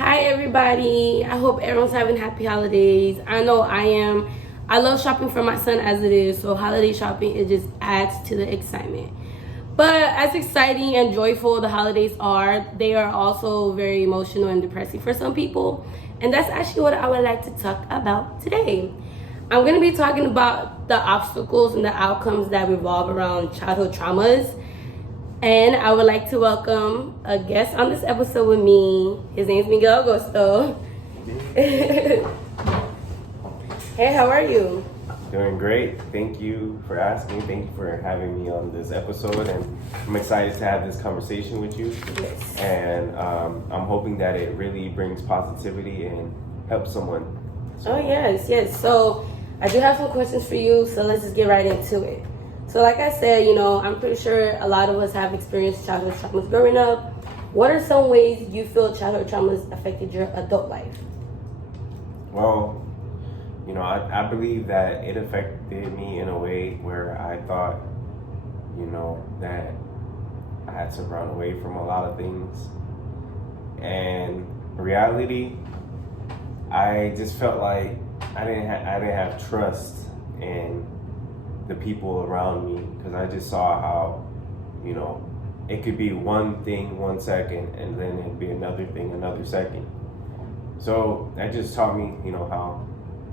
Hi everybody. I hope everyone's having happy holidays. I know I am. I love shopping for my son as it is, so holiday shopping it just adds to the excitement. But as exciting and joyful the holidays are, they are also very emotional and depressing for some people. And that's actually what I would like to talk about today. I'm going to be talking about the obstacles and the outcomes that revolve around childhood traumas. And I would like to welcome a guest on this episode with me. His name's Miguel Augusto. Hey, how are you? Doing great. Thank you for asking. Thank you for having me on this episode. And I'm excited to have this conversation with you. Yes. And I'm hoping that it really brings positivity and helps someone. Oh, yes. So I do have some questions for you. So let's just get right into it. So like I said, I'm pretty sure a lot of us have experienced childhood traumas growing up. What are some ways you feel childhood traumas affected your adult life? Well, I believe that it affected me in a way where I thought, that I had to run away from a lot of things. And in reality, I just felt like I didn't have trust in the people around me, because I just saw how, it could be one thing 1 second and then it'd be another thing another second. So that just taught me, how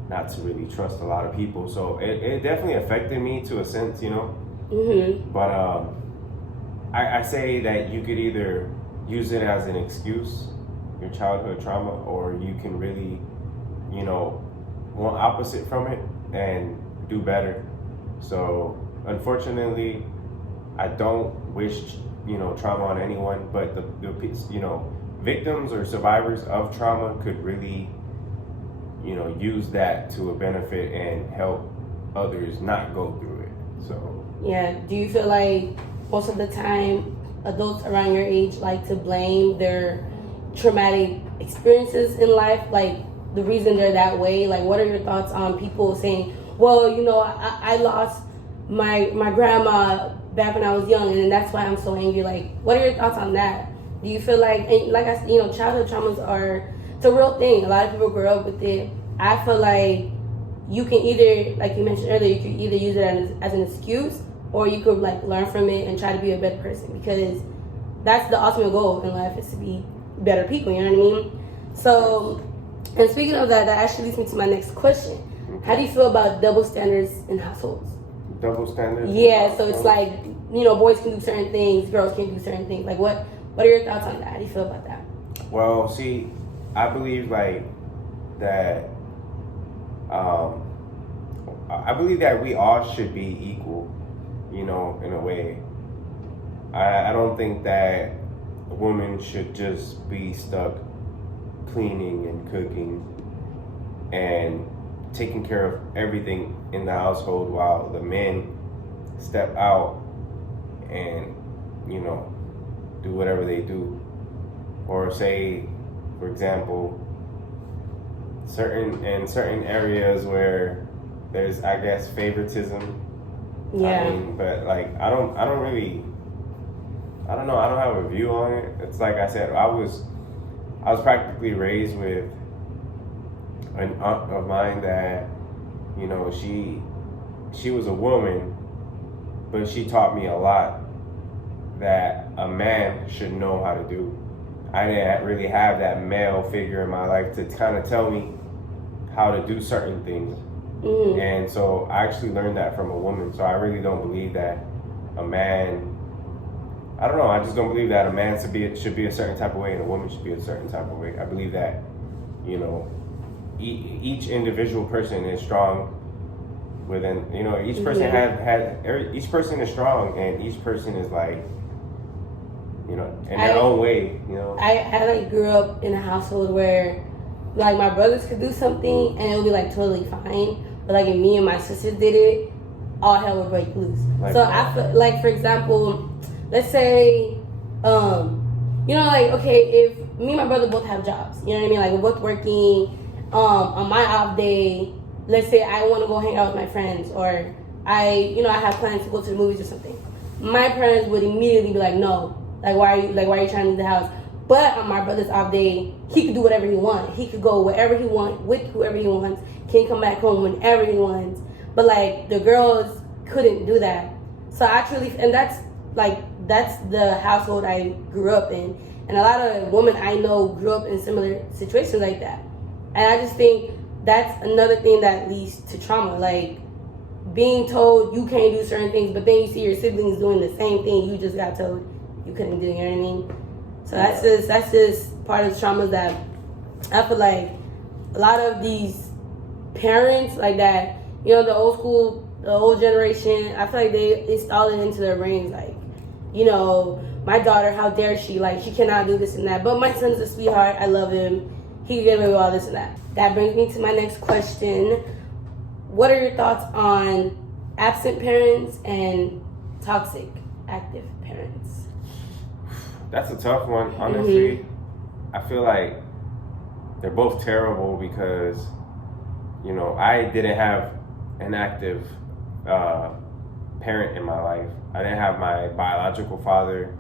not to really trust a lot of people. So it definitely affected me to a sense, Mm-hmm. But I say that you could either use it as an excuse, your childhood trauma, or you can really, want opposite from it and do better. So unfortunately, I don't wish trauma on anyone, but the victims or survivors of trauma could really use that to a benefit and help others not go through it. So Yeah. Do you feel like most of the time adults around your age like to blame their traumatic experiences in life, like the reason they're that way? Like, what are your thoughts on people saying, well, I lost my grandma back when I was young, and that's why I'm so angry? Like, what are your thoughts on that? Do you feel like, and like I said, childhood traumas it's a real thing. A lot of people grow up with it. I feel like you can either, like you mentioned earlier, you could either use it as an excuse, or you could like learn from it and try to be a better person, because that's the ultimate goal in life, is to be better people. You know what I mean? So, and speaking of that, that actually leads me to my next question. How do you feel about double standards in households? double standards? Yeah, so it's like, boys can do certain things, girls can't do certain things. Like, what are your thoughts on that? How do you feel about that? Well, see, I believe that. I believe that we all should be equal, in a way. I don't think that a woman should just be stuck cleaning and cooking and taking care of everything in the household while the men step out and, do whatever they do. Or say, for example, certain areas where there's, I guess, favoritism. Yeah. But like I don't know, I don't have a view on it. It's like I said, I was practically raised with an aunt of mine that, she was a woman, but she taught me a lot that a man should know how to do. I didn't really have that male figure in my life to kind of tell me how to do certain things. Mm-hmm. And so I actually learned that from a woman. So I really don't believe that a man, I don't know, I just don't believe that a man should be a certain type of way and a woman should be a certain type of way. I believe that, each individual person is strong within, each person each person is strong, and each person is like, in their own way, I like grew up in a household where like my brothers could do something and it would be like totally fine, but like if me and my sisters did it, all hell would break loose. Like, so I feel like, for example, let's say like, okay, if me and my brother both have jobs, you know what I mean, like we're both working, on my off day, let's say I want to go hang out with my friends, or I have plans to go to the movies or something, my parents would immediately be like, no, like why are you trying to leave the house? But on my brother's off day, he could do whatever he wants. He could go wherever he wants, with whoever he wants. Can come back home whenever he wants. But like the girls couldn't do that. So actually, and that's the household I grew up in. And a lot of women I know grew up in similar situations like that. And I just think that's another thing that leads to trauma. Like being told you can't do certain things, but then you see your siblings doing the same thing you just got told you couldn't do, you know what I mean? So that's just part of the traumas that I feel like a lot of these parents like that, you know, the old school, the old generation, I feel like they install it into their brains, like, you know, my daughter, how dare she, like, she cannot do this and that, but my son's a sweetheart, I love him, he can get away with all this and that. That brings me to my next question. What are your thoughts on absent parents and toxic active parents? That's a tough one, honestly. I feel like they're both terrible because, you know, I didn't have an active parent in my life. I didn't have my biological father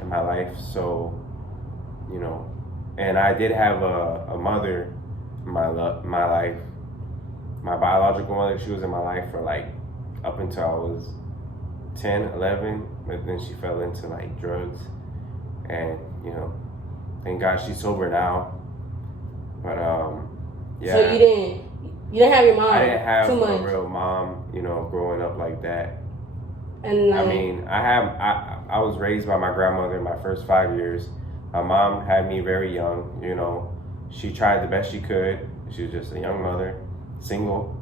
in my life, so, you know, and I did have a mother in my life. My biological mother, she was in my life for like up until I was 10, 11, but then she fell into like drugs. And, you know, thank God she's sober now. But, yeah. So you didn't have your mom I didn't have too much. a real mom, you know, growing up like that. And I mean, I was raised by my grandmother in my first 5 years. My mom had me very young, you know. She tried the best she could. She was just a young mother, single,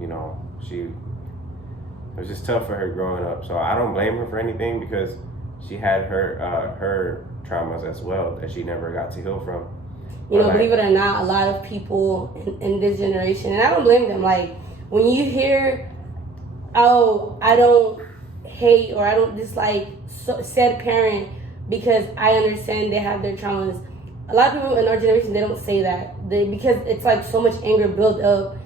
you know. It was just tough for her growing up. So I don't blame her for anything because she had her traumas as well that she never got to heal from. You know, believe it or not, a lot of people in this generation, and I don't blame them, like, when you hear, oh, I don't hate or I don't dislike said parent because I understand they have their traumas. A lot of people in our generation, they don't say that. Because it's like so much anger built up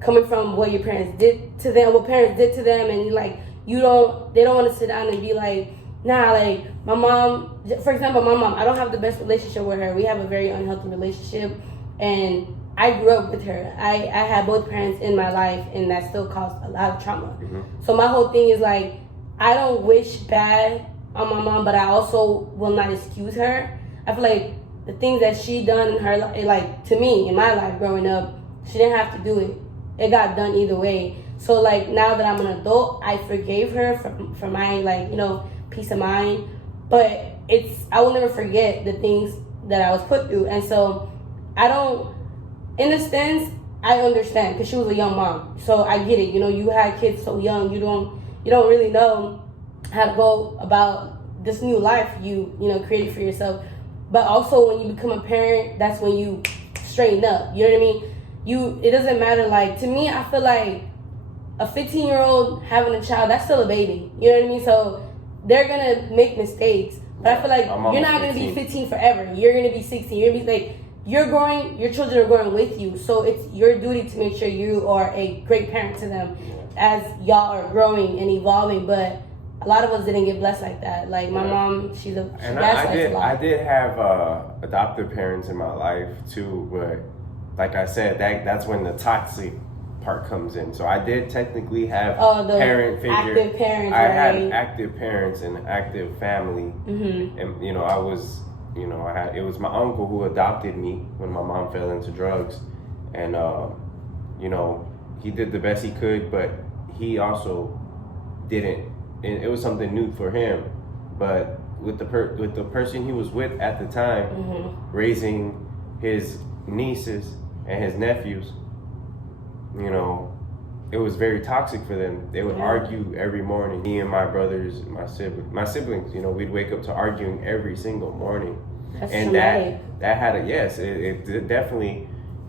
coming from what your parents did to them, what parents did to them, and like, they don't want to sit down and be like, nah, like, my mom, for example, my mom, I don't have the best relationship with her. We have a very unhealthy relationship, and I grew up with her. I had both parents in my life, and that still caused a lot of trauma. So my whole thing is like, I don't wish bad on my mom, but I also will not excuse her. I feel like the things that she done in her life, like, to me, in my life growing up, she didn't have to do it. It got done either way. So, like, now that I'm an adult, I forgave her for my, like, you know, peace of mind. But I will never forget the things that I was put through. And so, in a sense, I understand because she was a young mom. So I get it. You know, you had kids so young, you don't really know how to go about this new life you created for yourself. But also when you become a parent, that's when you straighten up. You know what I mean? It doesn't matter. Like, to me, I feel like a 15-year-old having a child, that's still a baby. You know what I mean? So they're gonna make mistakes. But I feel like you're not gonna be 15 forever. You're gonna be 16. You're gonna be like, you're growing, your children are growing with you. So it's your duty to make sure you are a great parent to them as y'all are growing and evolving. But a lot of us didn't get blessed like that. Like, my mom, she gaslights a lot. I did have adoptive parents in my life too, but like I said, that's when the toxic part comes in. So I did technically have parent figure. Active parents. I had active parents and active family, and you know, it was my uncle who adopted me when my mom fell into drugs, and you know, he did the best he could, but he also didn't. And it was something new for him, but with the person he was with at the time, raising his nieces and his nephews, you know, it was very toxic for them. They would argue every morning. Me and my brothers, my siblings, you know, we'd wake up to arguing every single morning. That's and traumatic. that had it definitely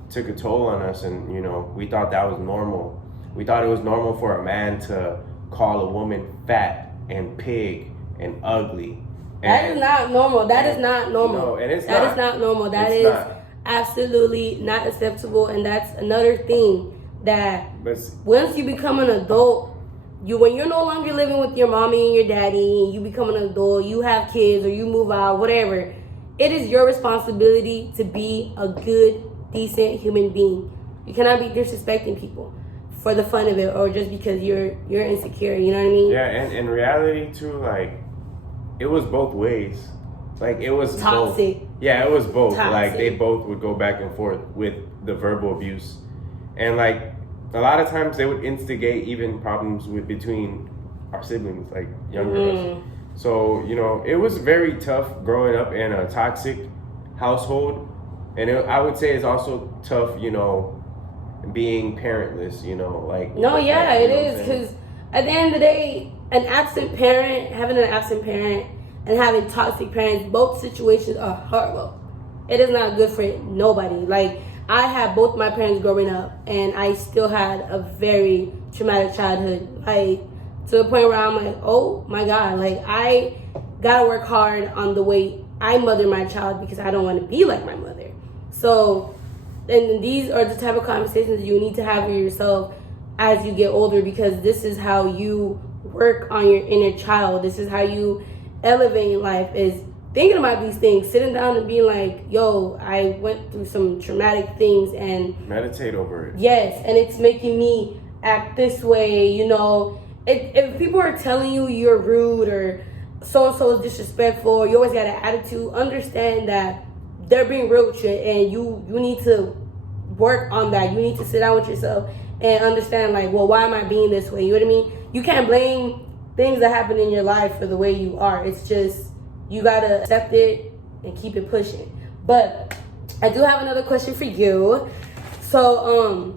took a toll on us, and you know, we thought that was normal. We thought it was normal for a man to call a woman fat and pig and ugly. That is not normal. That is not normal. No, and it's That not. is not normal. That It's is not. absolutely not acceptable. And that's another thing that But once you become an adult, when you're no longer living with your mommy and your daddy, and you become an adult, you have kids or you move out, whatever, it is your responsibility to be a good, decent human being. You cannot be disrespecting people for the fun of it or just because you're insecure. You know what I mean? Yeah, and in reality too, like it was both ways. Like it was toxic. Both. Yeah, it was both. Toxic. Like they both would go back and forth with the verbal abuse, and like a lot of times they would instigate even problems with between our siblings, like younger us. So you know, it was very tough growing up in a toxic household, and I would say it's also tough, you know, being parentless. You know, like no, yeah, it is because at the end of the day, having an absent parent. And having toxic parents, both situations are horrible. It is not good for nobody. Like, I had both my parents growing up, and I still had a very traumatic childhood. Like, to the point where I'm like, oh my God, like, I gotta work hard on the way I mother my child because I don't want to be like my mother. So, and these are the type of conversations you need to have with yourself as you get older, because this is how you work on your inner child. This is how you elevate in life, is thinking about these things, sitting down and being like, yo, I went through some traumatic things and meditate over it. Yes, and it's making me act this way, you know. If people are telling you you're rude or so-and-so is disrespectful or you always got an attitude, understand that they're being real with you and you need to work on that. You need to sit down with yourself and understand, like, well, why am I being this way? You know what I mean? You can't blame things that happen in your life for the way you are. It's just, you gotta accept it and keep it pushing. But I do have another question for you. So,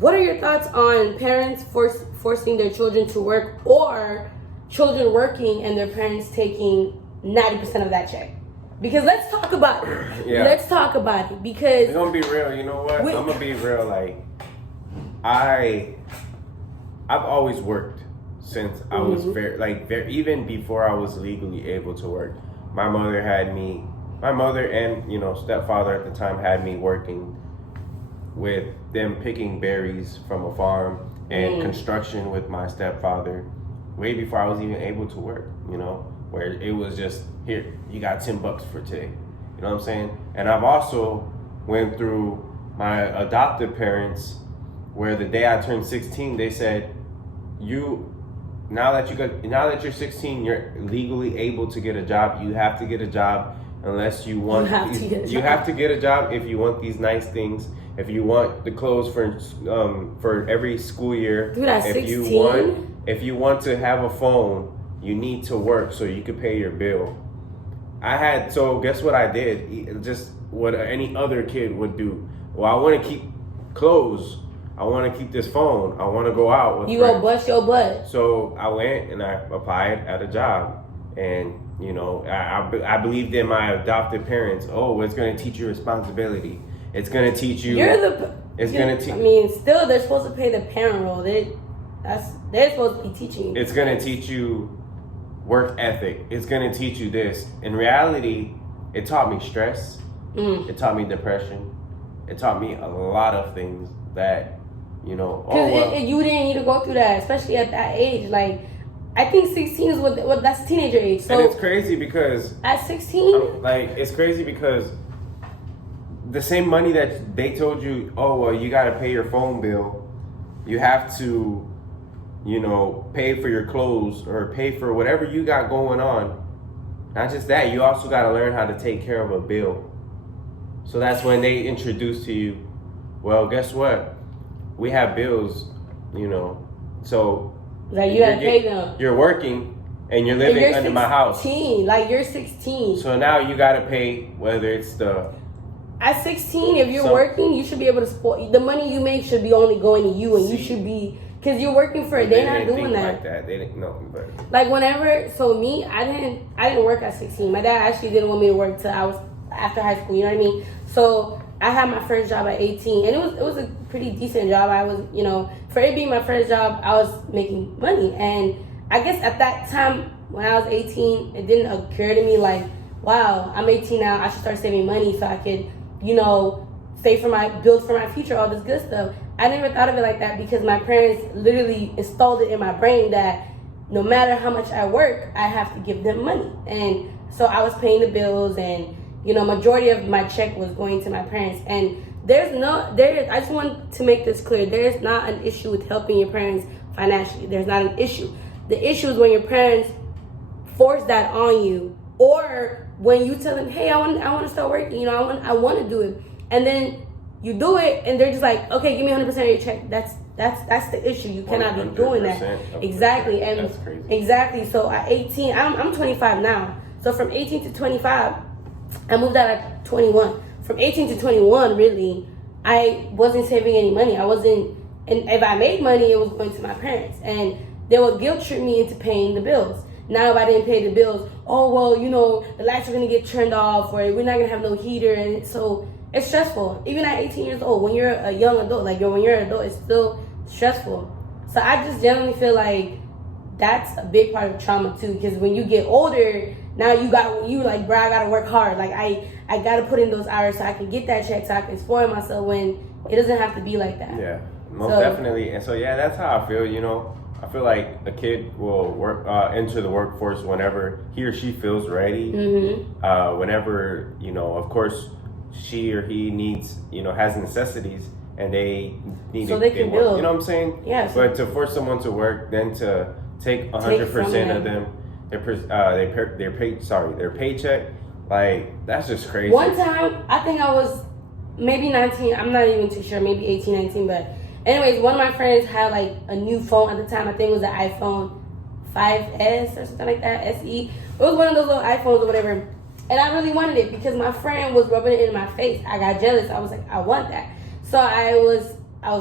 what are your thoughts on parents forcing their children to work, or children working and their parents taking 90% of that check? Because let's talk about it. Yeah. Let's talk about it. Because we're gonna be real. You know what? I'm gonna be real. Like, I've always worked. Since I was very, even before I was legally able to work, my mother and, you know, stepfather at the time had me working with them, picking berries from a farm and construction with my stepfather way before I was even able to work, you know, where it was just, here, you got $10 for today. You know what I'm saying? And I've also went through my adoptive parents where the day I turned 16, they said, now that you're 16, you're legally able to get a job. You have to get a job unless you want. You have to get a job if you want these nice things. If you want the clothes for every school year. Dude, at 16? If you want to have a phone, you need to work so you could pay your bill. So guess what I did? Just what any other kid would do. Well, I want to keep clothes. I want to keep this phone. I want to go out with you friends. Go bust your butt. So I went and I applied at a job, and you know, I believed in my adopted parents. Oh, it's going to teach you responsibility. It's going to teach you. I mean, still they're supposed to play the parent role. They're supposed to be teaching you. It's going to teach you work ethic. It's going to teach you this. In reality, it taught me stress. It taught me depression. It taught me a lot of things that. You know, you didn't need to go through that, especially at that age. Like, I think 16 is what that's teenager age. So and it's crazy because at 16, it's crazy because the same money that they told you, oh well, you got to pay your phone bill, you have to, you know, pay for your clothes or pay for whatever you got going on. Not just that, you also got to learn how to take care of a bill. So that's when they introduce to you, well, guess what? We have bills, you know, so like you have to pay them. You're working and you're living under 16, my house. Like you're 16. So now you got to pay whether it's at 16, if you're working, you should be able to support. The money you make should be only going to you, and you should be, because you're working for it. They're not doing that. Like that. They didn't know, but like whenever. So me, I didn't work at 16. My dad actually didn't want me to work till I was after high school. You know what I mean? So I had my first job at 18, and it was a pretty decent job. I was, you know, for it being my first job, I was making money. And I guess at that time, when I was 18, it didn't occur to me like, wow, I'm 18 now, I should start saving money so I could, you know, build for my future, all this good stuff. I never thought of it like that because my parents literally installed it in my brain that no matter how much I work, I have to give them money. And so I was paying the bills and, majority of my check was going to my parents. And I just want to make this clear. There is not an issue with helping your parents financially. There's not an issue. The issue is when your parents force that on you, or when you tell them, hey, I want to start working, I want to do it, and then you do it, and they're just like, okay, give me 100% of your check. That's the issue. You cannot be doing that. Exactly. And that's crazy. Exactly. So at 18, I'm 25 now. So from 18 to 25, I moved out at 21. From 18 to 21, really, I wasn't saving any money. And if I made money, it was going to my parents, and they would guilt trip me into paying the bills. Now, if I didn't pay the bills, oh, well, the lights are going to get turned off, or we're not going to have no heater. And so it's stressful. Even at 18 years old, when you're a young adult, when you're an adult, it's still stressful. So I just generally feel like that's a big part of trauma, too. Because when you get older, now you like, bro, I got to work hard. Like, I got to put in those hours so I can get that check, so I can spoil myself, when it doesn't have to be like that. Yeah, most definitely. And so, yeah, that's how I feel, I feel like a kid will enter the workforce whenever he or she feels ready. Mm-hmm. Whenever, of course, she or he needs, has necessities, and they need so to they get can work. build. You know what I'm saying? Yeah. But to force someone to work, then to take 100% of them, their paycheck, like, that's just crazy. One time, I think I was maybe 19. I'm not even too sure. Maybe 18, 19, but. Anyways, one of my friends had like a new phone at the time. I think it was the iPhone 5S or something like that, SE. It was one of those little iPhones or whatever. And I really wanted it because my friend was rubbing it in my face. I got jealous. I was like, I want that. So I was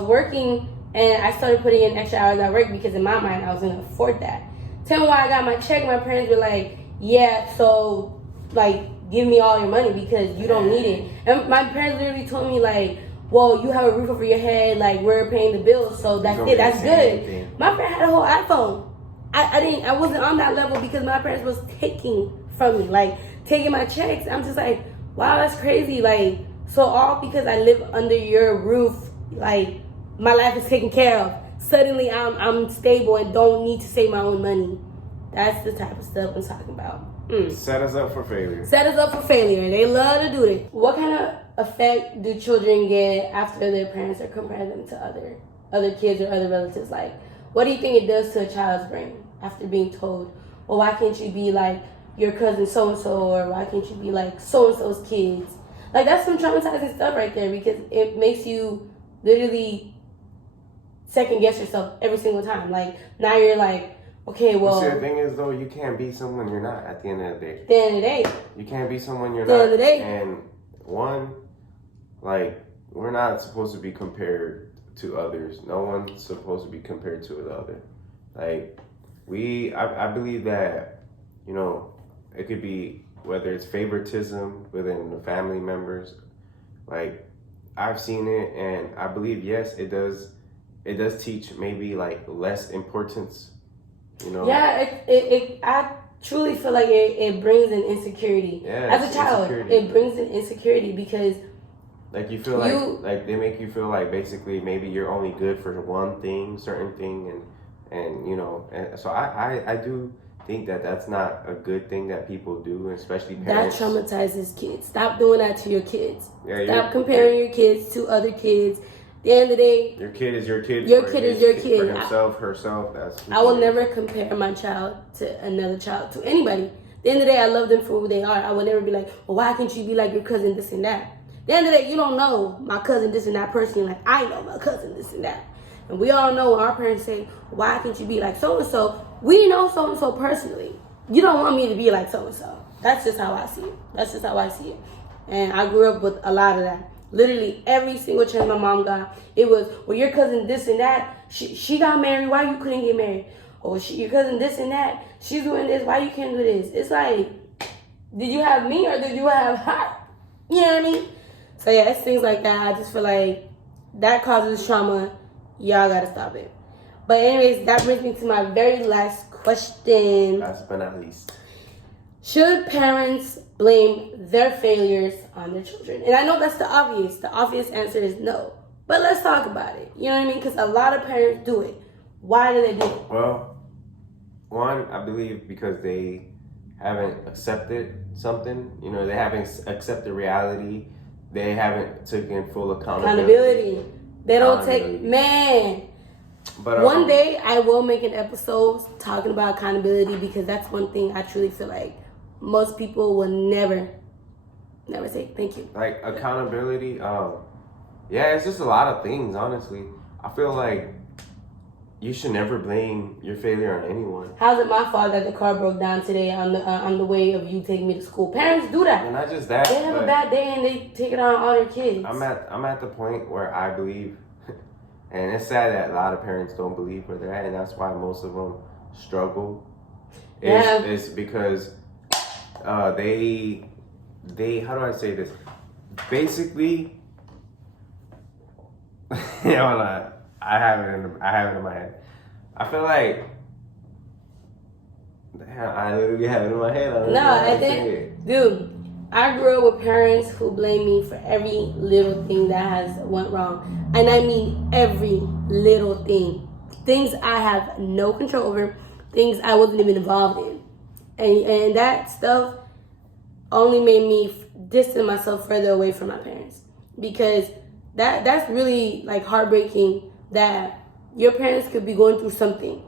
working, and I started putting in extra hours at work because in my mind I was gonna afford that. Tell me why I got my check. My parents were like, yeah, so like give me all your money because you don't need it. And my parents literally told me like, well, you have a roof over your head, like we're paying the bills, so that's it. That's good. Anything. My friend had a whole iPhone. I wasn't on that level because my parents was taking from me, like taking my checks. I'm just like, wow, that's crazy. Like, so all because I live under your roof, like my life is taken care of. Suddenly I'm stable and don't need to save my own money. That's the type of stuff I'm talking about. Set us up for failure. Set us up for failure. They love to do it. What kind of effect do children get after their parents are comparing them to other kids or other relatives? Like, what do you think it does to a child's brain after being told, well, why can't you be like your cousin so-and-so, or why can't you be like so-and-so's kids? Like, that's some traumatizing stuff right there, because it makes you literally second guess yourself every single time. Like, now you're like, okay, well. See, the thing is, though, you can't be someone you're not at the end of the day. At the end of the day. You can't be someone you're at the not. End of the day. And one, like, we're not supposed to be compared to others. No one's supposed to be compared to the other. Like, I believe that, it could be, whether it's favoritism within the family members. Like, I've seen it, and I believe, yes, it does teach maybe, like, less importance. Yeah, I truly feel like it brings an insecurity. Yeah, as a child, it brings an insecurity because like you feel like they make you feel like basically maybe you're only good for one thing, certain thing, and so I do think that that's not a good thing that people do, especially parents. That traumatizes kids. Stop doing that to your kids. Yeah, stop comparing your kids to other kids. At the end of the day, your kid is your kid. Your kid is your kid. For himself, herself. I will never compare my child to another child, to anybody. At the end of the day, I love them for who they are. I will never be like, well, why can't you be like your cousin this and that? At the end of the day, you don't know my cousin this and that personally like I know my cousin this and that. And we all know when our parents say, why can't you be like so-and-so? We know so-and-so personally. You don't want me to be like so-and-so. That's just how I see it. And I grew up with a lot of that. Literally every single chance my mom got, it was, well, your cousin this and that, she got married, why you couldn't get married? Or your cousin this and that, she's doing this, why you can't do this? It's like, did you have me or did you have her? You know what I mean? So yeah, it's things like that. I just feel like that causes trauma. Y'all gotta stop it. But anyways, that brings me to my very last question. Last but not least. Should parents blame their failures on their children? And I know that's the obvious. The obvious answer is no. But let's talk about it. You know what I mean? Because a lot of parents do it. Why do they do it? Well, one, I believe because they haven't accepted something. You know, they haven't accepted reality. They haven't taken full accountability. They don't take, man. But one day I will make an episode talking about accountability, because that's one thing I truly feel like most people will never say thank you. Like accountability, yeah, it's just a lot of things, honestly. I feel like you should never blame your failure on anyone. How's it my fault that the car broke down today on the way of you taking me to school? Parents do that. And not just that. They have a bad day and they take it on all their kids. I'm at the point where I believe, and it's sad that a lot of parents don't believe where they're at, and that's why most of them struggle. Is because they how do I say this? Basically, I have it in my head. I feel like I literally have it in my head. I think, dude, I grew up with parents who blame me for every little thing that has went wrong, and I mean every little thing. Things I have no control over, things I wasn't even involved in, and that stuff only made me distance myself further away from my parents, because that's really like heartbreaking that your parents could be going through something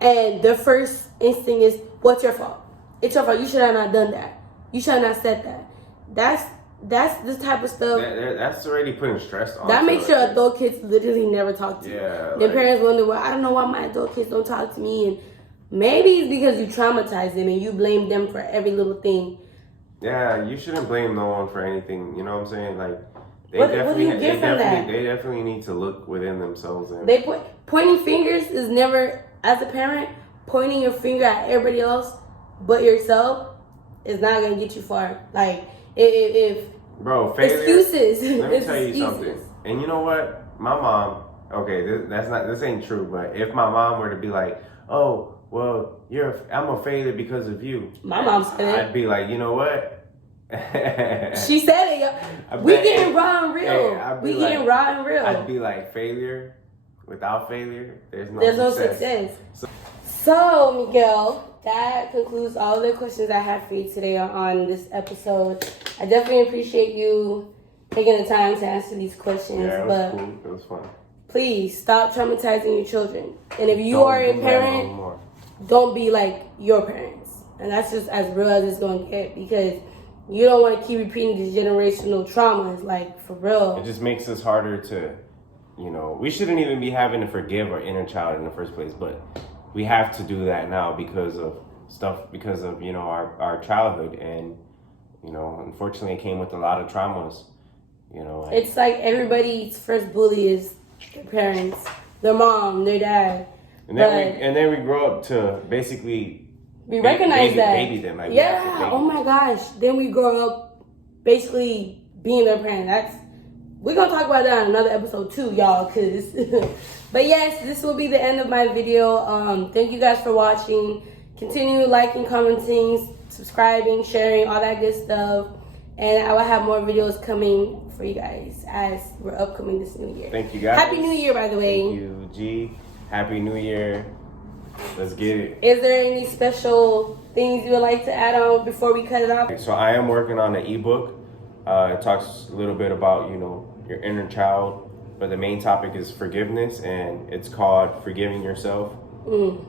and their first instinct is, what's your fault? It's your fault. You should have not done that. You should have not said that. That's this type of stuff. That's already putting stress on. That makes your adult kids literally never talk to you. Yeah. Their parents wonder, well, I don't know why my adult kids don't talk to me, and maybe it's because you traumatized them and you blame them for every little thing. Yeah, you shouldn't blame no one for anything. You know what I'm saying? Like, they definitely need to look within themselves. And pointing fingers is never, as a parent, pointing your finger at everybody else but yourself is not gonna get you far. Like if bro, failure, excuses. Let me tell you something. And you know what? My mom. Okay, this ain't true. But if my mom were to be like, oh, well, I'm a failure because of you. My mom said it. I'd be like, you know what? She said it, yo. We getting raw and real. Raw and real. I'd be like, failure without failure, there's no success. So, Miguel, that concludes all the questions I have for you today on this episode. I definitely appreciate you taking the time to answer these questions. Yeah, it was cool. It was fun. Please stop traumatizing your children. And if you are a parent, don't be like your parents. And that's just as real as it's going to get, because you don't want to keep repeating these generational traumas, like, for real. It just makes us harder to, we shouldn't even be having to forgive our inner child in the first place, but we have to do that now because of our childhood. And, unfortunately it came with a lot of traumas, It's like everybody's first bully is their parents, their mom, their dad. And then we grow up to basically... We recognize that. Baby them. Like, yeah. Oh my gosh. Then we grow up basically being their parent. We're going to talk about that in another episode too, y'all. But yes, this will be the end of my video. Thank you guys for watching. Continue liking, commenting, subscribing, sharing, all that good stuff. And I will have more videos coming for you guys as we're upcoming this new year. Thank you guys. Happy New Year, by the way. Thank you, G. Happy New Year. Let's get it. Is there any special things you would like to add on before we cut it off? So I am working on an ebook. It talks a little bit about, your inner child, but the main topic is forgiveness, and it's called Forgiving Yourself.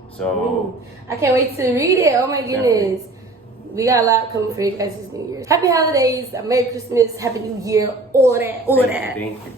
So I can't wait to read it. Oh my goodness. Definitely. We got a lot coming for you guys this New Year. Happy holidays, Merry Christmas, Happy New Year, all of that. Thank you.